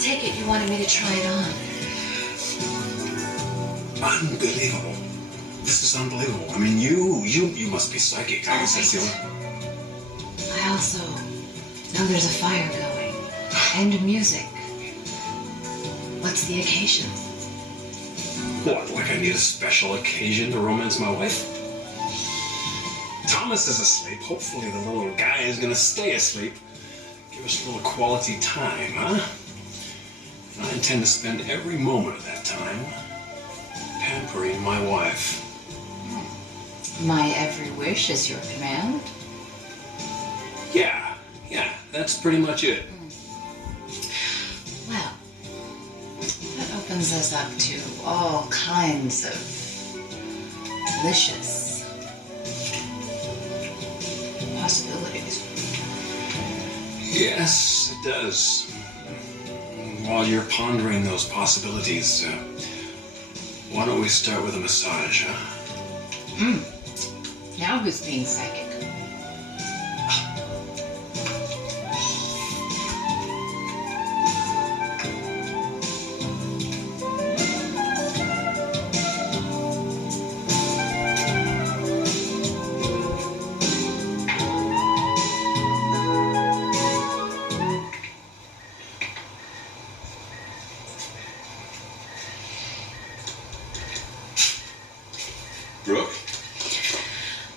take it you wanted me to try it on. Unbelievable. This is unbelievable. I mean, you must be psychic. I guess that's the only... I also know there's a fire going. And music. What's the occasion? What, like I need a special occasion to romance my wife? Thomas is asleep. Hopefully the little guy is gonna stay asleep. Give us a little quality time, huh? And I intend to spend every moment of that time pampering my wife. My every wish is your command? Yeah, that's pretty much it. Well, that opens us up to all kinds of delicious possibilities. Yes, it does. While you're pondering those possibilities, why don't we start with a massage, huh? Now who's being psychic? Brooke?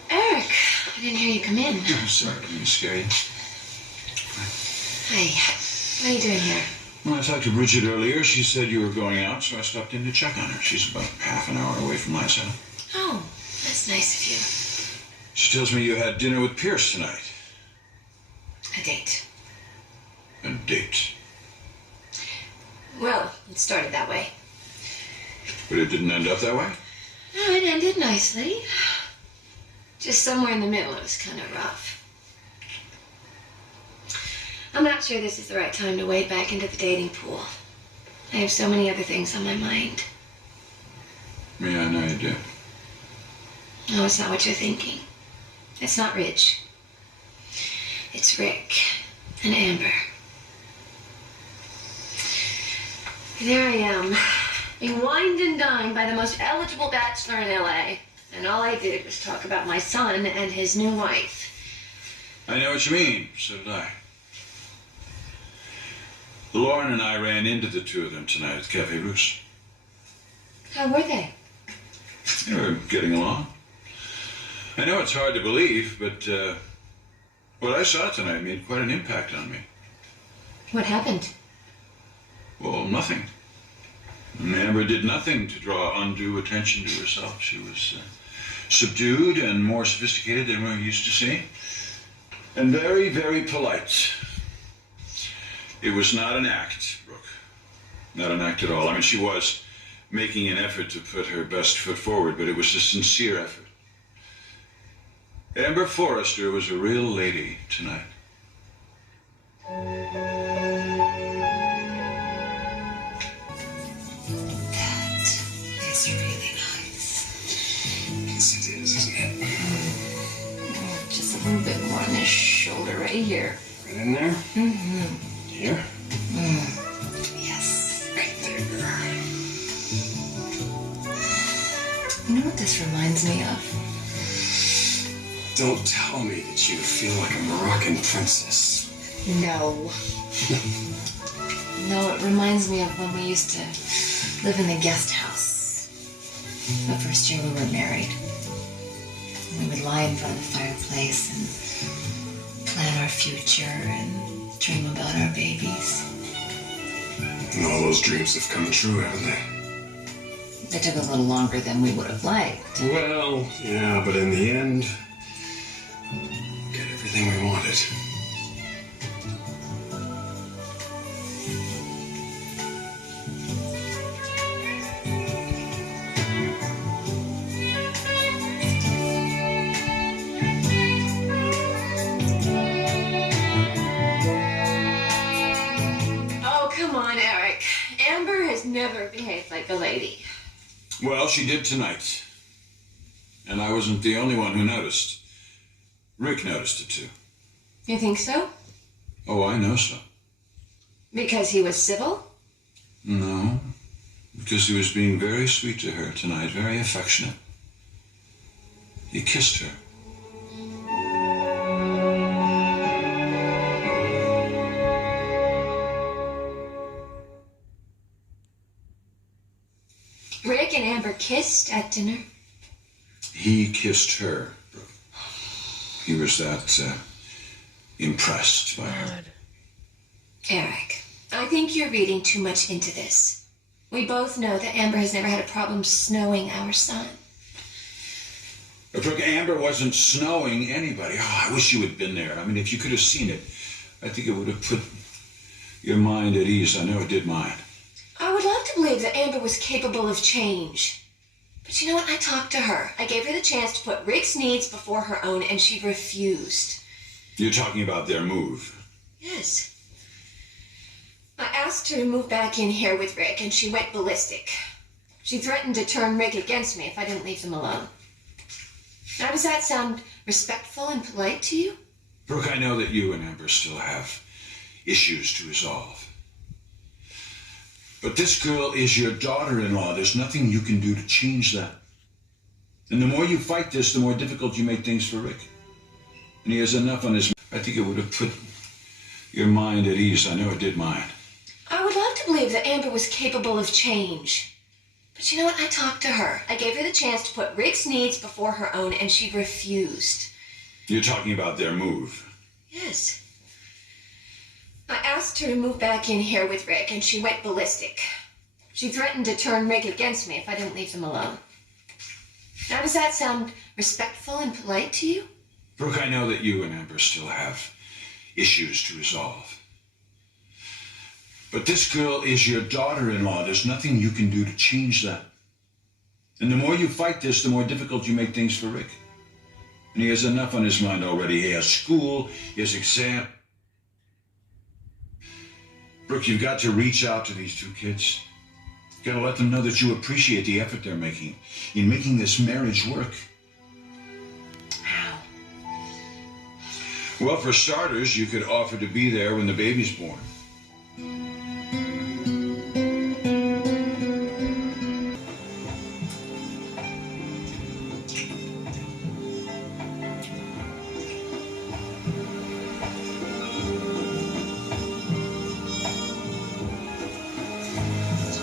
Eric, I didn't hear you come in. I'm sorry, I'm scared. Hi, what are you doing here? Well, I talked to Bridget earlier. She said you were going out, so I stopped in to check on her. She's about half an hour away from Lysa. Oh, that's nice of you. She tells me you had dinner with Pierce tonight. A date. A date. Well, it started that way. But it didn't end up that way? No, it ended nicely. Just somewhere in the middle, it was kind of rough. I'm not sure this is the right time to wade back into the dating pool. I have so many other things on my mind. Yeah, I know you do. No, it's not what you're thinking. It's not Ridge. It's Rick and Amber. There I am, being wined and dined by the most eligible bachelor in LA. And all I did was talk about my son and his new wife. I know what you mean. So did I. Lauren and I ran into the two of them tonight at Cafe Russe. How were they? They were getting along. I know it's hard to believe, but what I saw tonight made quite an impact on me. What happened? Well, nothing. Amber did nothing to draw undue attention to herself. She was subdued and more sophisticated than we're used to seeing. And very, very polite. It was not an act, Brooke. Not an act at all. I mean, she was making an effort to put her best foot forward, but it was a sincere effort. Amber Forrester was a real lady tonight. That is really nice. Yes, it is, isn't it? Just a little bit more on this shoulder right here. Right in there? Mm-hmm. Here? Yes. Right there. You know what this reminds me of? Don't tell me that you feel like a Moroccan princess. No. No, it reminds me of when we used to live in the guest house. The first year we were married. We would lie in front of the fireplace and plan our future and dream about our babies. And all those dreams have come true, haven't they? It took a little longer than we would have liked. Well, yeah, but in the end, get everything we wanted. Oh, come on, Eric. Amber has never behaved like a lady. Well, she did tonight. And I wasn't the only one who noticed. Rick noticed it too. You think so? Oh, I know so. Because he was civil? No, because he was being very sweet to her tonight, very affectionate. He kissed her. Rick and Amber kissed at dinner. He kissed her. He was that impressed by her. Eric, I think you're reading too much into this. We both know that Amber has never had a problem snowing our son. Brooke, Amber wasn't snowing anybody. Oh, I wish you had been there. I mean, if you could have seen it, I think it would have put your mind at ease. I know it did mine. I would love to believe that Amber was capable of change. But you know what? I talked to her. I gave her the chance to put Rick's needs before her own, and she refused. You're talking about their move. Yes. I asked her to move back in here with Rick, and she went ballistic. She threatened to turn Rick against me if I didn't leave them alone. Now, does that sound respectful and polite to you? Brooke, I know that you and Amber still have issues to resolve. But this girl is your daughter-in-law. There's nothing you can do to change that. And the more you fight this, the more difficult you make things for Rick. And he has enough on his mind. I think it would have put your mind at ease. I know it did mine. I would love to believe that Amber was capable of change. But you know what? I talked to her. I gave her the chance to put Rick's needs before her own, and she refused. You're talking about their move. Yes. I asked her to move back in here with Rick, and she went ballistic. She threatened to turn Rick against me if I didn't leave them alone. Now, does that sound respectful and polite to you? Brooke, I know that you and Amber still have issues to resolve. But this girl is your daughter-in-law. There's nothing you can do to change that. And the more you fight this, the more difficult you make things for Rick. And he has enough on his mind already. He has school, he has exam. Brooke, you've got to reach out to these two kids. You've got to let them know that you appreciate the effort they're making in making this marriage work. How? Well, for starters, you could offer to be there when the baby's born.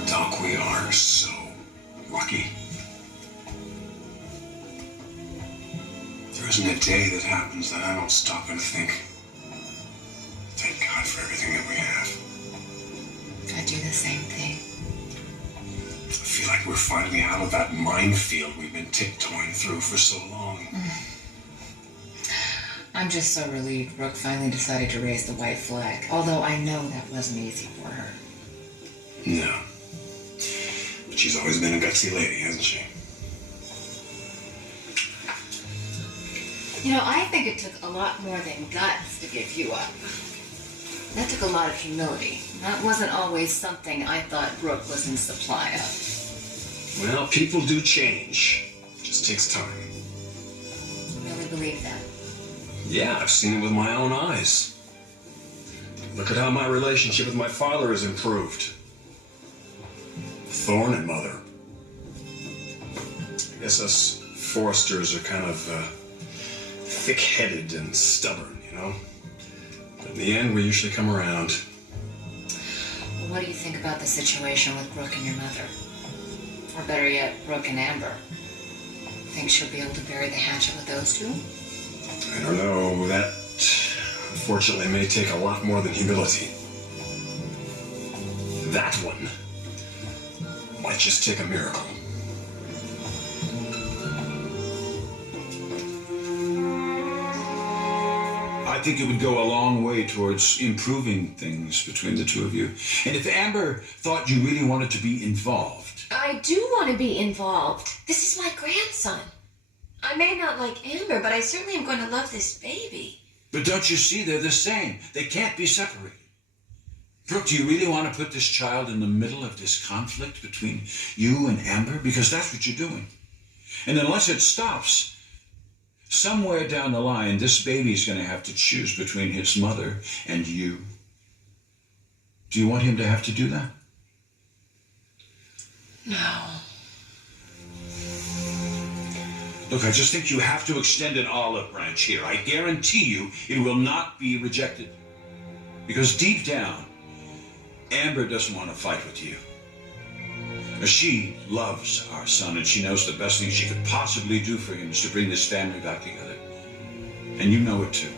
Doc, we are so lucky. There isn't a day that happens that I don't stop and think, thank God for everything that we have. I do the same thing. I feel like we're finally out of that minefield we've been tiptoeing through for so long. I'm just so relieved Brooke finally decided to raise the white flag, although I know that wasn't easy for her. No. But she's always been a gutsy lady, hasn't she? You know, I think it took a lot more than guts to give you up. That took a lot of humility. That wasn't always something I thought Brooke was in supply of. Well, people do change. It just takes time. I really believe that. Yeah, I've seen it with my own eyes. Look at how my relationship with my father has improved. Thorne and Mother. I guess us Forresters are kind of thick-headed and stubborn, you know? But in the end, we usually come around. Well, what do you think about the situation with Brooke and your mother? Or better yet, Brooke and Amber? Think she'll be able to bury the hatchet with those two? I don't know. That, unfortunately, may take a lot more than humility. That one might just take a miracle. I think it would go a long way towards improving things between the two of you. And if Amber thought you really wanted to be involved... I do want to be involved. This is my grandson. I may not like Amber, but I certainly am going to love this baby. But don't you see, they're the same. They can't be separated. Brooke, do you really want to put this child in the middle of this conflict between you and Amber? Because that's what you're doing. And unless it stops, somewhere down the line, this baby's going to have to choose between his mother and you. Do you want him to have to do that? No. Look, I just think you have to extend an olive branch here. I guarantee you it will not be rejected. Because deep down, Amber doesn't want to fight with you. She loves our son, and she knows the best thing she could possibly do for him is to bring this family back together. And you know it too.